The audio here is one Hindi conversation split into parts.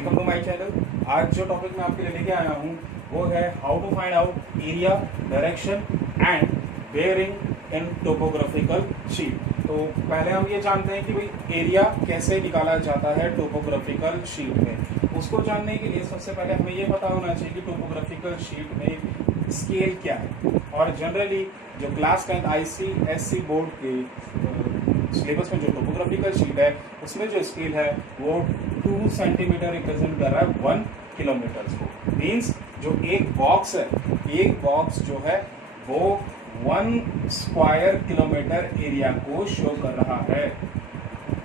Welcome to my channel. आज जो टॉपिक मैं आपके लिए लेके आया हूँ वो है how to find out area, direction and bearing in topographical sheet. तो पहले हम ये जानते हैं कि भाई एरिया कैसे निकाला जाता है टोपोग्राफिकल शीट में। उसको जानने के लिए सबसे पहले हमें ये पता होना चाहिए कि टोपोग्राफिकल शीट में स्केल क्या है। और जनरली जो क्लास 10 ICSE बोर्ड के सिलेबस में जो टोपोग्राफिकल शीट है उसमें जो स्केल है वो 2 सेंटीमीटर रिप्रेजेंट कर रहा है 1 किलोमीटर को। मीन्स जो एक बॉक्स है, एक बॉक्स जो है वो 1 स्क्वायर किलोमीटर एरिया को शो कर रहा है।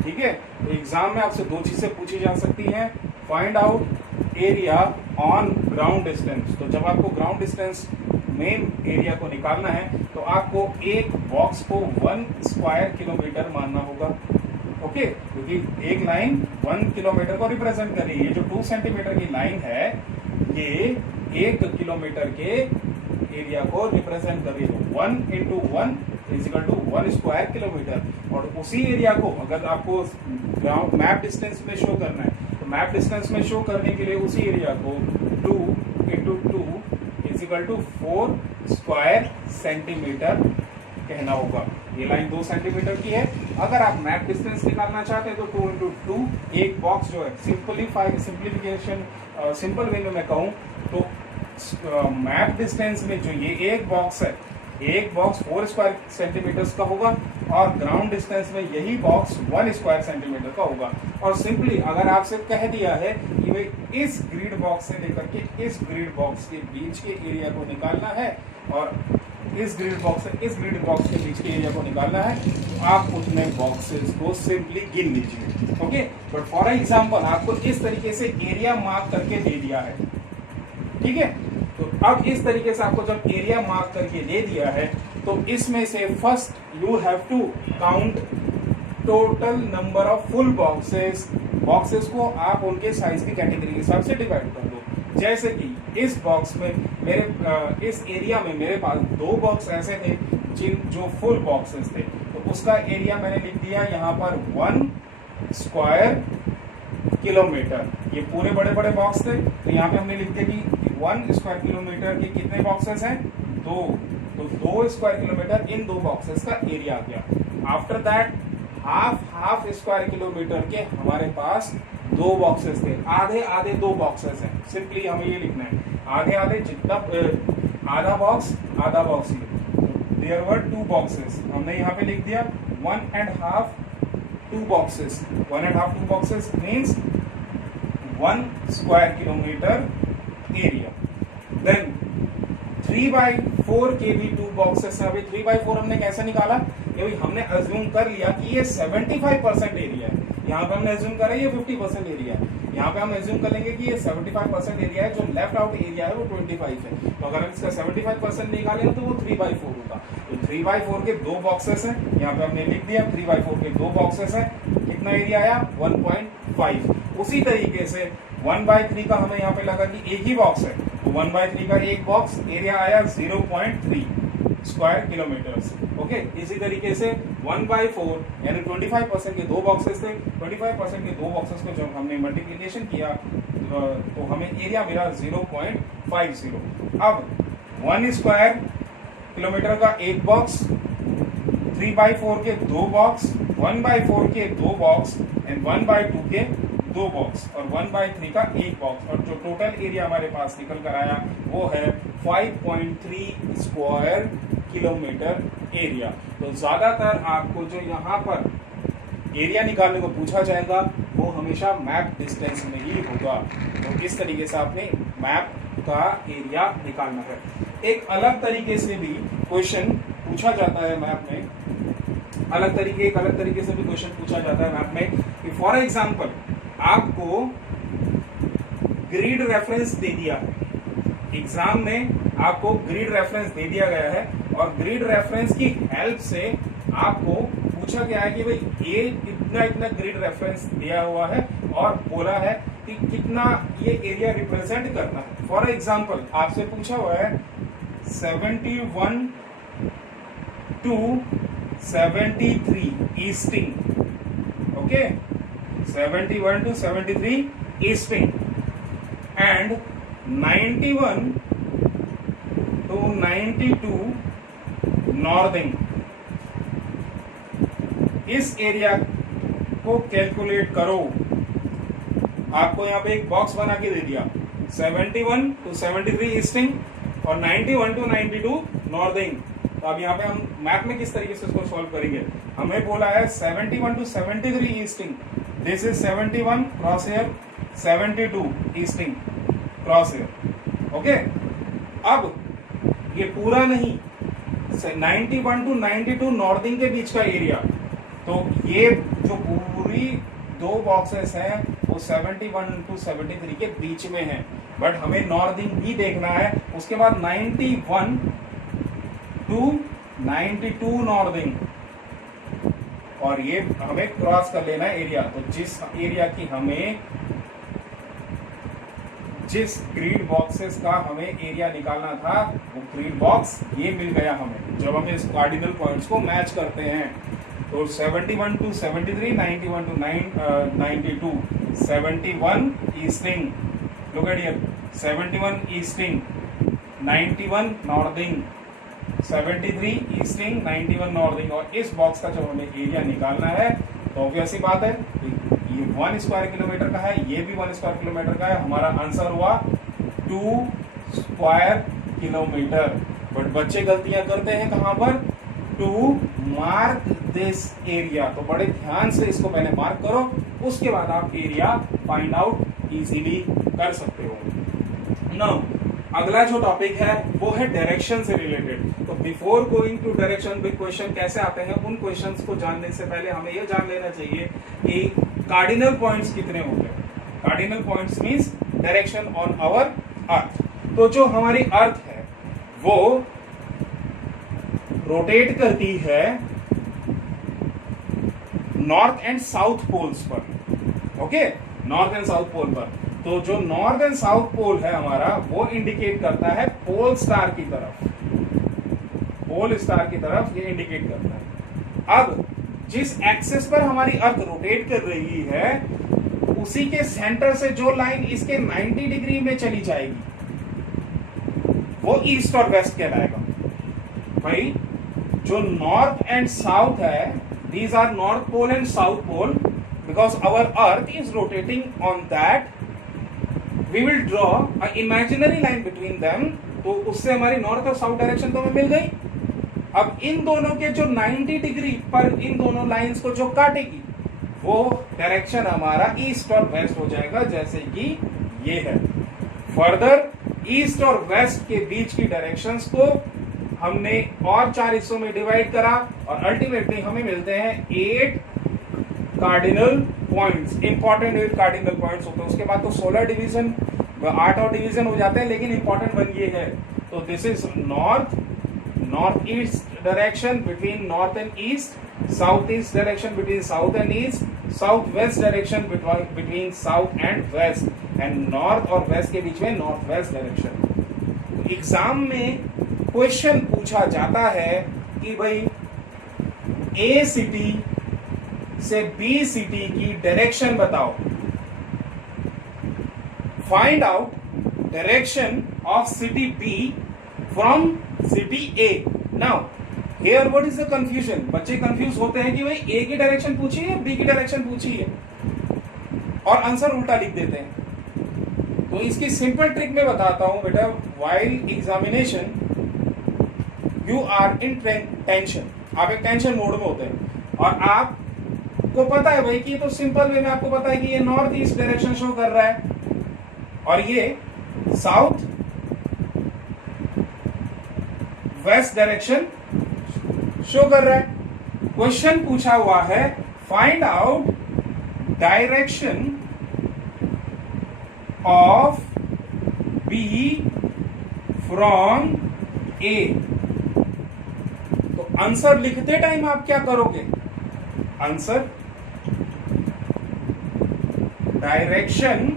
ठीक है, तो एग्जाम में आपसे दो चीजें पूछी जा सकती हैं। Find out area on ground distance. तो जब आपको ग्राउंड डिस्टेंस मेन एरिया को निकालना है तो आपको एक बॉक्स को 1 स्क्वायर किलोमीटर मानना होगा। ओके, क्योंकि एक लाइन 1 किलोमीटर को रिप्रेजेंट कर रही है। ये जो 2 सेंटीमीटर की लाइन है ये 1 किलोमीटर के एरिया को रिप्रेजेंट कर रही है। 1 into 1 equal to 1 square kilometre. और उसी एरिया को अगर आपको मैप डिस्टेंस में शो करना है तो मैप डिस्टेंस में शो करने के लिए उसी एरिया को 2 into 2 equal to 4 square centimetre कहना होगा। ये लाइन 2 सेंटीमीटर की है। अगर आप मैप डिस्टेंस निकालना चाहते हैं तो 2 इंटू 2 एक बॉक्स जो है सिंप्लीफिकेशन सिंपल वे में मैं कहूँ तो मैप डिस्टेंस में जो ये एक बॉक्स है, एक बॉक्स 4 स्क्वायर सेंटीमीटर का होगा और ग्राउंड डिस्टेंस में यही बॉक्स 1 स्क्वायर सेंटीमीटर का होगा। और सिंपली अगर आपसे कह दिया है कि भाई इस ग्रिड बॉक्स से लेकर के इस ग्रिड बॉक्स के बीच के एरिया को निकालना है और इस ग्रिड बॉक्स से इस ग्रिड बॉक्स के बीच के एरिया को निकालना है तो आप उतने बॉक्सेस को सिंपली गिन लीजिए। ओके, बट फॉर एग्जांपल आपको इस तरीके से एरिया मार्क करके दे दिया है। ठीक है, तो अब इस तरीके से आपको जब एरिया मार्क करके दे दिया है तो इसमें से first you have to count total number of full boxes. Boxes को आप उनके साइज की कैटेगरी के हिसाब से डिवाइड कर दो। जैसे कि इस बॉक्स में मेरे इस एरिया में मेरे पास 2 बॉक्स ऐसे थे जो फुल बॉक्सेस थे, तो उसका एरिया मैंने लिख दिया यहाँ पर 1 स्क्वायर किलोमीटर। ये पूरे बड़े बड़े बॉक्स थे तो यहाँ पे हमने लिख दिया कि 1 स्क्वायर किलोमीटर के कितने बॉक्सेस हैं, 2। तो 2 स्क्वायर किलोमीटर इन 2 बॉक्सेस का एरिया आ गया। After that half square kilometre के हमारे पास 2 बॉक्सेस थे, आधे आधे 2 बॉक्सेस हैं। सिंपली हमें ये लिखना है आधे आधे जितना आधा बॉक्स ही। देयर वर 2 बॉक्सेस, हमने यहाँ पे लिख दिया 1.5 2 boxes. 1.5 2 boxes means 1 square kilometre area. Then 3/4 के भी 2 बॉक्सेस हैं। अभी 3/4 हमने कैसे निकाला, ये हमने अज्यूम कर लिया कि ये 75% एरिया है। यहाँ पे हमने अज्यूम करा ये 50% एरिया है। यहाँ पे हम अज्यूम कर लेंगे कि ये 75% एरिया है। जो लेफ्ट आउट एरिया है वो 25 है। तो अगर हम इसका 75% निकालेंगे तो वो 3/4 होगा। तो 3/4 के 2 बॉक्सेस हैं, यहाँ पे हमने लिख दिया 3/4 के 2 बॉक्सेस हैं। कितना एरिया आया 1.5। उसी तरीके से 1/3 का हमें यहाँ पे लगा कि एक ही बॉक्स है तो 1/3 का एक बॉक्स एरिया आया 0.3 स्क्वायर किलोमीटर। ओके, इसी तरीके से 1/4 यानी 25% के 2 बॉक्सेस थे। 25% के 2 बॉक्सेस को जब हमने मल्टीप्लिकेशन किया तो हमें एरिया मिला 0.50। अब 1 स्क्वायर किलोमीटर का एक बॉक्स, 3/4 के 2 बॉक्स, 1/4 के 2 बॉक्स एंड 1/2 के 2 बॉक्स और 1/3 का एक बॉक्स। और जो टोटल एरिया हमारे पास निकल कर आया वो है 5.3 स्क्वायर किलोमीटर एरिया। तो ज्यादातर आपको जो यहाँ पर एरिया निकालने को पूछा जाएगा वो हमेशा मैप डिस्टेंस में ही होगा। तो इस तरीके से आपने मैप का एरिया निकालना है। एक अलग तरीके से भी क्वेश्चन पूछा जाता है मैप में, एक अलग तरीके से भी क्वेश्चन पूछा जाता है मैप में कि फॉर एग्जांपल आपको ग्रिड रेफरेंस दे दिया है। एग्जाम में आपको ग्रिड रेफरेंस दे दिया गया है और ग्रिड रेफरेंस की हेल्प से आपको पूछा गया है कि भाई ये इतना ग्रिड रेफरेंस दिया हुआ है और बोला है कि कितना ये एरिया रिप्रेजेंट करना है। फॉर एग्जांपल आपसे पूछा हुआ है 71 to 73 easting. Okay, 71 to 73 easting. And 91 to 92 northing. इस एरिया को कैलकुलेट करो। आपको यहाँ पे एक बॉक्स बना के दे दिया, 71 to 73 ईस्टिंग और 91 to 92 नॉर्दिंग। तो अब यहाँ पे हम मैथ में किस तरीके से इसको सॉल्व करेंगे। हमें बोला है 71 to 73 easting, this is 71 cross air, 72 easting cross air. Okay, अब ये पूरा नहीं, 91 to 92 नॉर्दिंग के बीच का एरिया। तो ये जो पूरी दो बॉक्सेस हैं वो 71 to 73 के बीच में हैं, बट हमें नॉर्दिंग भी देखना है। उसके बाद 91 to 92 नॉर्दिंग, और ये हमें क्रॉस कर लेना है एरिया। तो जिस एरिया की हमें, जिस ग्रीन बॉक्सेस का हमें एरिया निकालना था, वो ग्रीन बॉक्स ये मिल गया हमें जब हम इस कार्डिनल पॉइंट्स को मैच करते हैं। तो 71 to 73, 91 to 92, 71 easting, look at here, 71 easting, 91 northing, 73 easting, 91 northing. और इस बॉक्स का जब हमें एरिया निकालना है तो ऑब्वियस सी बात है, ये 1 स्क्वायर किलोमीटर का है, ये भी 1 स्क्वायर किलोमीटर का है। हमारा आंसर हुआ 2 स्क्वायर किलोमीटर। बट बच्चे गलतियां करते हैं कहां पर, टू मार्क दिस एरिया। तो बड़े ध्यान से इसको पहले मार्क करो, उसके बाद आप एरिया फाइंड आउट इजीली कर सकते हो। नाउ अगला जो टॉपिक है वो है डायरेक्शन से रिलेटेड। तो before going to direction big question कैसे आते हैं, उन क्वेश्चंस को जानने से पहले हमें यह जान लेना चाहिए कि कार्डिनल पॉइंट्स कितने होते हैं। Cardinal points means direction on our earth. तो जो हमारी अर्थ है वो रोटेट करती है नॉर्थ एंड साउथ पोल्स पर। Okay, north and south pole पर। तो जो नॉर्थ एंड साउथ पोल है हमारा, वो इंडिकेट करता है पोल स्टार की तरफ, पोल स्टार की तरफ ये इंडिकेट करता है। अब जिस एक्सिस पर हमारी अर्थ रोटेट कर रही है, उसी के सेंटर से जो लाइन इसके 90 डिग्री में चली जाएगी वो ईस्ट और वेस्ट कहलाएगा। भाई जो नॉर्थ एंड साउथ है, these are north pole and south pole, because our earth is rotating on that, we will draw a imaginary line between them। तो उससे हमारी नॉर्थ और साउथ डायरेक्शन तो हमें मिल गई। अब इन दोनों के जो 90 डिग्री पर इन दोनों लाइंस को जो काटेगी, वो डायरेक्शन हमारा ईस्ट और वेस्ट हो जाएगा, जैसे कि ये है। फर्दर ईस्ट और वेस्ट के बीच की डायरेक्शंस को हमने और 4 हिस्सों में डिवाइड करा, और अल्टीमेटली हमें मिलते हैं 8 cardinal points. Important 8 cardinal points होते हैं। उसके बाद तो 16 डिवीजन, 8 और डिवीजन हो जाते हैं, लेकिन इंपॉर्टेंट वन ये है। तो this is north east direction between north and east, south east direction between south and east, south west direction between south and west, and north और वेस्ट के बीच में नॉर्थ वेस्ट डायरेक्शन। एग्जाम में क्वेश्चन पूछा जाता है कि भाई ए सिटी से बी सिटी की डायरेक्शन बताओ, find out direction of city B from city A. Now here what is the confusion, बच्चे कंफ्यूज होते हैं कि भाई ए की डायरेक्शन पूछी है, बी की डायरेक्शन पूछी है, और आंसर उल्टा लिख देते हैं। तो इसकी सिंपल ट्रिक में बताता हूं बेटा। While examination you are in tension, आप एक टेंशन मोड में होते हैं, और आपको पता है भाई कि ये तो सिंपल वे में आपको पता है कि ये नॉर्थ ईस्ट डायरेक्शन शो कर रहा है और ये साउथ वेस्ट डायरेक्शन शो कर रहा है। क्वेश्चन पूछा हुआ है find out direction of B from A. तो आंसर लिखते टाइम आप क्या करोगे, answer direction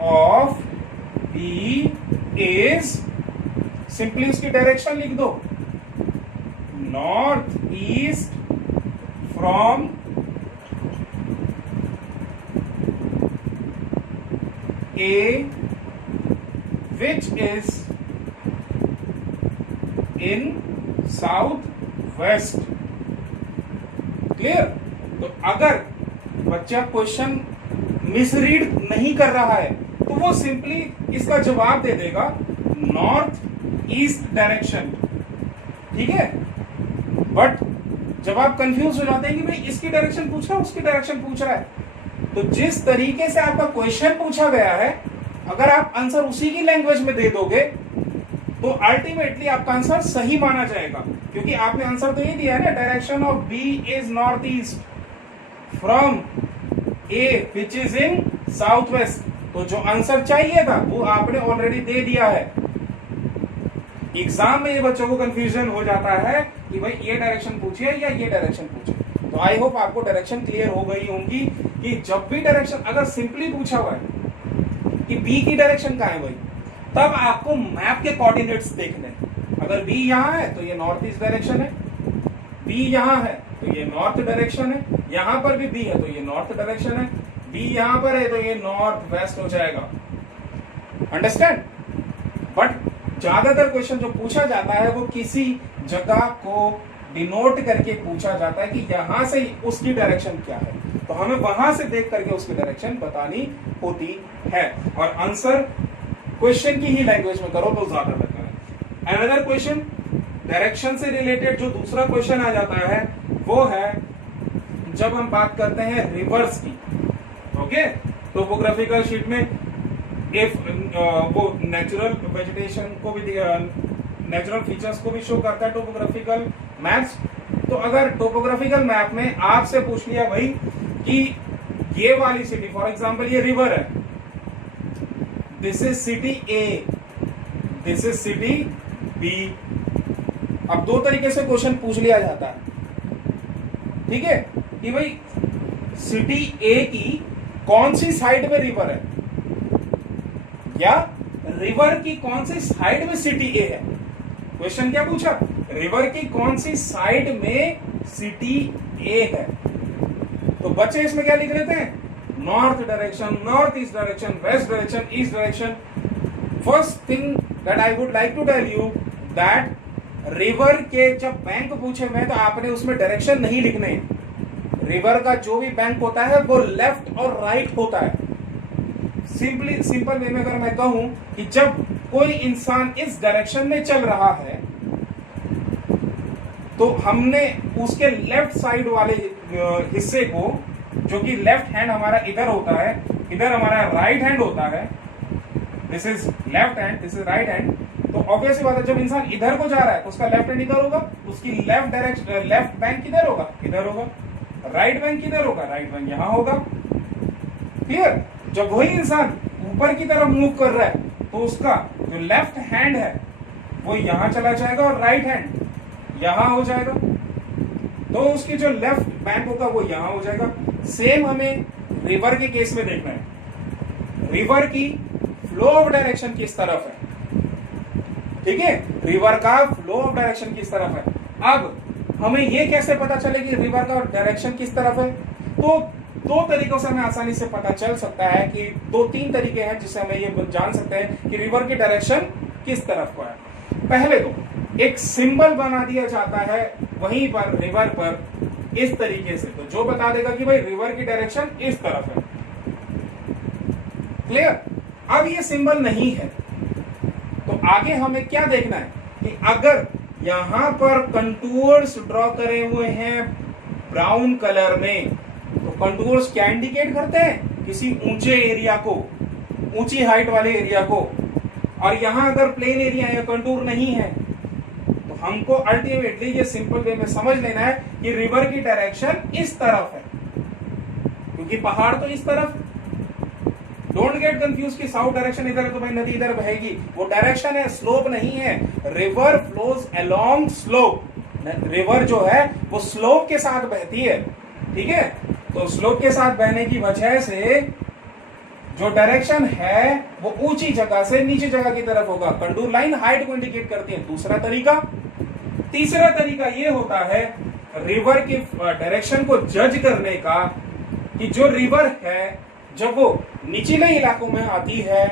of B is, simply उसकी डायरेक्शन लिख दो, north east from A which is in south west. Clear? तो अगर बच्चा क्वेश्चन मिसरीड नहीं कर रहा है तो वो सिंपली इसका जवाब दे देगा नॉर्थ ईस्ट डायरेक्शन। ठीक है? बट जब आप कंफ्यूज हो जाते हैं कि भाई इसकी डायरेक्शन पूछ रहा है उसकी डायरेक्शन पूछ रहा है, तो जिस तरीके से आपका क्वेश्चन पूछा गया है अगर आप आंसर उसी की लैंग्वेज में दे दोगे तो अल्टीमेटली आपका आंसर सही माना जाएगा, क्योंकि आपने आंसर तो ये दिया है ना, direction of B is north east from A which is in south west. तो जो आंसर चाहिए था वो आपने ऑलरेडी दे दिया है। एग्जाम में ये बच्चों को कंफ्यूजन हो जाता है कि भाई ये डायरेक्शन पूछिए या ये डायरेक्शन पूछिए। तो आई होप आपको डायरेक्शन क्लियर हो गई होंगी कि जब भी डायरेक्शन अगर सिंपली पूछा हुआ है कि बी की डायरेक्शन कहाँ है भाई, तब आपको मैप के कोऑर्डिनेट्स देखने हैं। अगर बी यहाँ है तो ये नॉर्थ ईस्ट डायरेक्शन है, बी यहाँ है तो ये नॉर्थ डायरेक्शन है, यहाँ पर भी बी है तो ये नॉर्थ डायरेक्शन है, बी यहाँ पर है तो ये नॉर्थ वेस्ट हो जाएगा। अंडरस्टैंड? बट ज्यादातर क्वेश्चन जो पूछा जाता है वो किसी जगह को डिनोट करके पूछा जाता है कि यहां से उसकी डायरेक्शन क्या है, तो हमें वहां से देख करके उसकी डायरेक्शन बतानी होती है। और आंसर क्वेश्चन की ही लैंग्वेज में करो तो ज्यादा बेहतर है। अनदर क्वेश्चन डायरेक्शन से रिलेटेड जो दूसरा क्वेश्चन आ जाता है वो है जब हम बात करते हैं रिवर्स की। ओके, टोपोग्राफिकल शीट में इफ वो नेचुरल वेजिटेशन को भी नेचुरल फीचर्स को भी शो करता है टोपोग्राफिकल मैप्स। तो अगर टोपोग्राफिकल मैप में आपसे पूछ लिया भाई कि ये वाली सिटी, फॉर एग्जांपल ये रिवर है, this is city A, this is city B. अब दो तरीके से क्वेश्चन पूछ लिया जाता है, ठीक है, कि भाई सिटी ए की कौन सी साइड में रिवर है या रिवर की कौन सी साइड में सिटी ए है। क्वेश्चन क्या पूछा? रिवर की कौन सी साइड में सिटी ए है। तो बच्चे इसमें क्या लिख लेते हैं? North direction, north east direction, west direction, east direction. First thing that I would like to tell you that river के जब बैंक पूछे हुए तो आपने उसमें डायरेक्शन नहीं लिखने। रिवर का जो भी बैंक होता है वो लेफ्ट और राइट होता है। सिंपल वे में अगर मैं कहूं कि जब कोई इंसान इस डायरेक्शन में चल रहा है तो हमने उसके लेफ्ट साइड वाले हिस्से को, जो कि लेफ्ट हैंड हमारा इधर होता है, इधर हमारा राइट हैंड होता है, this is left hand, this is right hand. तो ऑब्वियसली बात है जब इंसान इधर को जा रहा है तो उसका लेफ्ट हैंड इधर होगा, उसकी लेफ्ट डायरेक्शन लेफ्ट बैंक किधर होगा? इधर होगा। राइट बैंक किधर होगा? राइट बैंक यहां होगा। क्लियर? जब वही इंसान ऊपर की तरफ मूव कर रहा है तो उसका जो लेफ्ट हैंड है वो यहां चला जाएगा और राइट हैंड यहां हो जाएगा, तो उसकी जो लेफ्ट बैंक होगा वो यहां हो जाएगा। सेम हमें रिवर के केस में देखना है। रिवर की फ्लो ऑफ डायरेक्शन किस तरफ है, ठीक है, रिवर का फ्लो ऑफ डायरेक्शन किस तरफ है। अब हमें यह कैसे पता चले कि रिवर का डायरेक्शन किस तरफ है? तो दो तरीकों से हमें आसानी से पता चल सकता है कि दो तीन तरीके हैं जिससे हमें ये जान सकते हैं कि रिवर की डायरेक्शन किस तरफ को है। पहले तो एक सिंबल बना दिया जाता है वहीं पर रिवर पर इस तरीके से, तो जो बता देगा कि भाई रिवर की डायरेक्शन इस तरफ है। क्लियर? अब ये सिंबल नहीं है तो आगे हमें क्या देखना है कि अगर यहां पर कंटूर्स ड्रॉ करे हुए हैं ब्राउन कलर में, तो कंटूर्स क्या इंडिकेट करते हैं? किसी ऊंचे एरिया को, ऊंची हाइट वाले एरिया को। और यहां अगर प्लेन एरिया या कंटूर नहीं है तो हमको अल्टीमेटली ये सिंपल वे में समझ लेना है कि रिवर की डायरेक्शन इस तरफ है, क्योंकि पहाड़ तो इस तरफ। डोंट गेट कंफ्यूज कि साउथ डायरेक्शन इधर है तो भाई नदी इधर बहेगी, वो डायरेक्शन है, स्लोप नहीं है। River flows along slope. River जो है वो स्लोप के साथ बहती है, ठीक है। तो स्लोप के साथ बहने की वजह से जो डायरेक्शन है वो ऊंची जगह से नीचे जगह की तरफ होगा। कंटूर लाइन हाइट को इंडिकेट करती है। दूसरा तरीका। तीसरा तरीका ये होता है रिवर की डायरेक्शन को जज करने का कि जो रिवर है, जब वो निचले इलाकों में आती है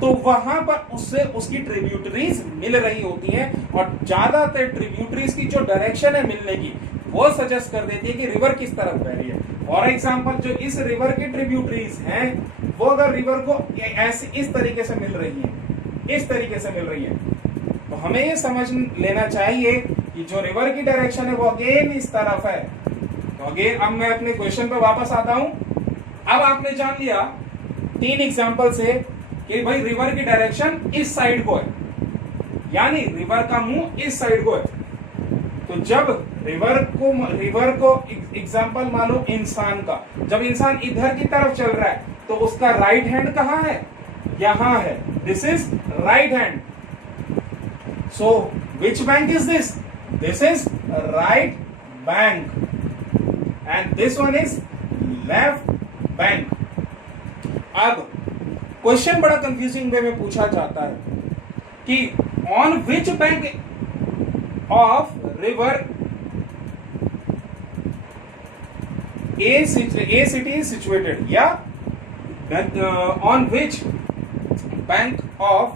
तो वहां पर उससे उसकी ट्रिब्यूटरीज मिल रही होती हैं और ज्यादातर ट्रिब्यूटरीज की जो डायरेक्शन है मिलने की वो सजेस्ट कर देती है कि रिवर किस तरफ बह रही है। फॉर एग्जाम्पल जो इस रिवर की ट्रिब्यूटरीज हैं वो अगर रिवर को ऐसे इस तरीके से मिल रही है, इस तरीके से मिल रही है, तो हमें ये समझ लेना चाहिए कि जो रिवर की डायरेक्शन है वो अगेन इस तरफ है। तो अगेन अब मैं अपने क्वेश्चन पे वापस आता हूं। अब आपने जान लिया 3 एग्जांपल से कि भाई रिवर की डायरेक्शन इस साइड को है, यानी रिवर का मुंह इस साइड को है। तो जब रिवर को एग्जांपल मान लो इंसान का, जब इंसान इधर की तरफ चल रहा है तो उसका राइट हैंड कहां है? यहां है। This is right hand. So which bank is this? This is right bank and this one is left bank. अब क्वेश्चन बड़ा कंफ्यूजिंग वे में पूछा जाता है कि on which bank of river A city is situated, या on which bank of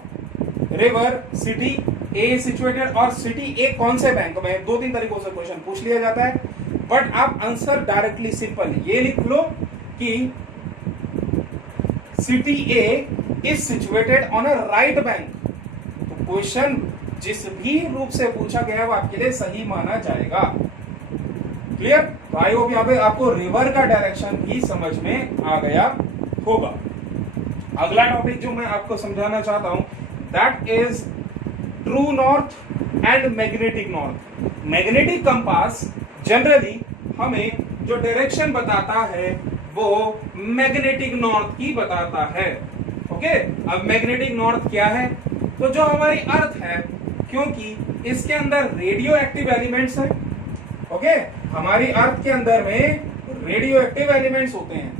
river city A is situated, और city A कौन से बैंक में? 2-3 तरीकों से क्वेश्चन पूछ लिया जाता है, बट आप आंसर डायरेक्टली सिंपल ये लिख लो कि city A is situated on a right bank। तो क्वेश्चन जिस भी रूप से पूछा गया है वो आपके लिए सही माना जाएगा। क्लियर? तो आई होप यहाँ पे आपको रिवर का डायरेक्शन भी समझ में आ गया होगा। अगला टॉपिक जो मैं आपको समझाना चाहता हूं that is true north and magnetic north. Magnetic compass generally हमें जो डायरेक्शन बताता है वो मैग्नेटिक नॉर्थ की बताता है। ओके, अब मैग्नेटिक नॉर्थ क्या है? तो जो हमारी अर्थ है, क्योंकि इसके अंदर रेडियो एक्टिव एलिमेंट्स है। ओके, हमारी अर्थ के अंदर में रेडियो एक्टिव एलिमेंट्स होते हैं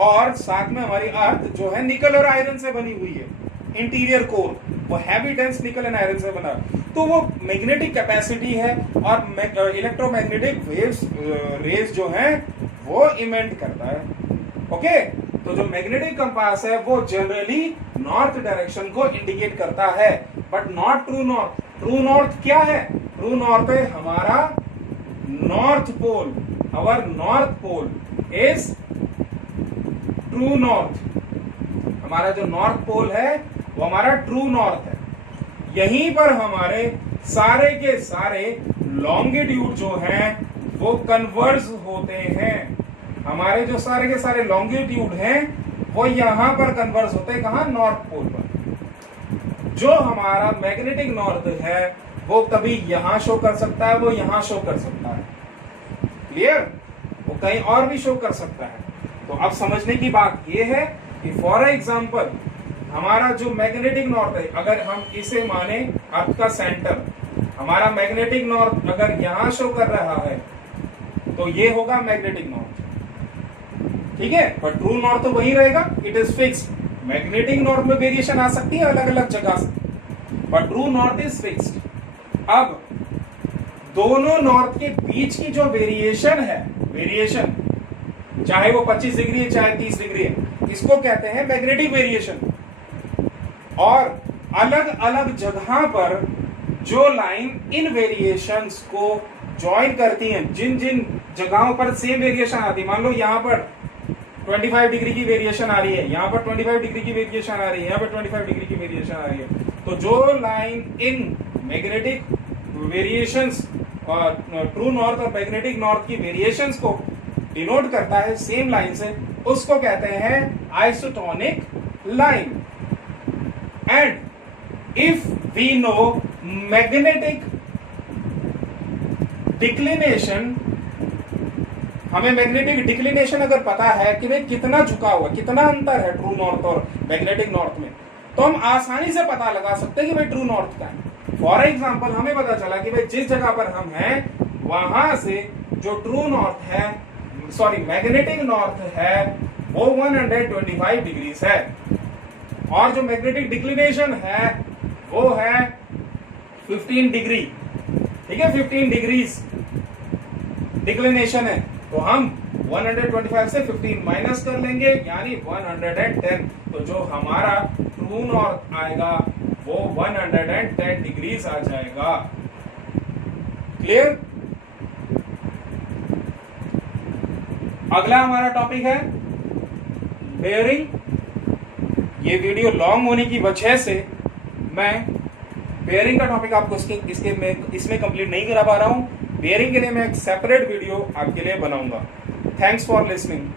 और साथ में हमारी अर्थ जो है निकल और आयरन से बनी हुई है। इंटीरियर कोर वो हैवी डेंस निकल एंड आयरन से बना, तो वो मैग्नेटिक कैपेसिटी है और इलेक्ट्रोमैग्नेटिक वेव्स रेज जो है वो इमेंट करता है। ओके, तो जो मैग्नेटिक कंपास है वो जनरली नॉर्थ डायरेक्शन को इंडिकेट करता है, but not true north. True north क्या है? ट्रू नॉर्थ है हमारा north pole. Our north pole is true north. हमारा जो नॉर्थ पोल है वो हमारा ट्रू नॉर्थ है। यहीं पर हमारे सारे के सारे लॉन्गिट्यूड जो हैं वो कन्वर्ज होते हैं। हमारे जो सारे के सारे लॉन्गिट्यूड हैं वो यहां पर कन्वर्ज होते हैं। कहां? नॉर्थ पोल पर। जो हमारा मैग्नेटिक नॉर्थ है वो कभी यहां शो कर सकता है, वो यहां शो कर सकता है। क्लियर? वो कहीं और भी शो कर सकता है। तो अब समझने की बात ये है कि फॉर एग्जांपल हमारा जो मैग्नेटिक नॉर्थ है, अगर हम इसे माने अर्थ का सेंटर, हमारा मैग्नेटिक नॉर्थ अगर यहां शो कर रहा है तो ये होगा मैग्नेटिक नॉर्थ। ठीक है, पर ट्रू नॉर्थ तो वही रहेगा, it is fixed. Magnetic north में वेरिएशन आ सकती है अलग अलग जगह से, पर ट्रू नॉर्थ इज फिक्स्ड। अब दोनों नॉर्थ के बीच की जो वेरिएशन है, वेरिएशन चाहे वो 25 डिग्री है चाहे 30 डिग्री है, इसको कहते हैं मैग्नेटिक वेरिएशन। और अलग अलग जगह पर जो लाइन इन वेरिएशंस को ज्वाइन करती हैं, जिन जिन जगहों पर सेम वेरिएशन आती है, मान लो यहां पर 25 डिग्री की वेरिएशन आ रही है, यहां पर 25 डिग्री की वेरिएशन आ रही है, यहां पर 25 डिग्री की वेरिएशन आ रही है, तो जो लाइन इन मैग्नेटिक वेरिएशंस और ट्रू नॉर्थ और मैग्नेटिक नॉर्थ की वेरिएशंस को डिनोट करता है सेम लाइन से, उसको कहते हैं isotonic line. And if we know magnetic declination, हमें मैग्नेटिक डिक्लिनेशन अगर पता है कि भाई कितना झुका हुआ, कितना अंतर है ट्रू नॉर्थ और मैग्नेटिक नॉर्थ में, तो हम आसानी से पता लगा सकते हैं कि भाई ट्रू नॉर्थ का है। फॉर एग्जांपल हमें पता चला कि भाई जिस जगह पर हम हैं वहां से जो ट्रू नॉर्थ है, सॉरी मैग्नेटिक नॉर्थ है वो 125 डिग्री है, और जो मैग्नेटिक डिक्लिनेशन है वो है 15 डिग्री। ठीक है, 15 डिग्रीज डिक्लिनेशन है, तो हम 125 से 15 माइनस कर लेंगे यानी 110। तो जो हमारा ट्रू नॉर्थ आएगा वो 110 डिग्रीज आ जाएगा। क्लियर? अगला हमारा टॉपिक है बेयरिंग। ये वीडियो लॉन्ग होने की वजह से मैं बेयरिंग का टॉपिक आपको इसमें कंप्लीट नहीं करा पा रहा हूं। बेयरिंग के लिए मैं एक सेपरेट वीडियो आपके लिए बनाऊंगा। Thanks for listening.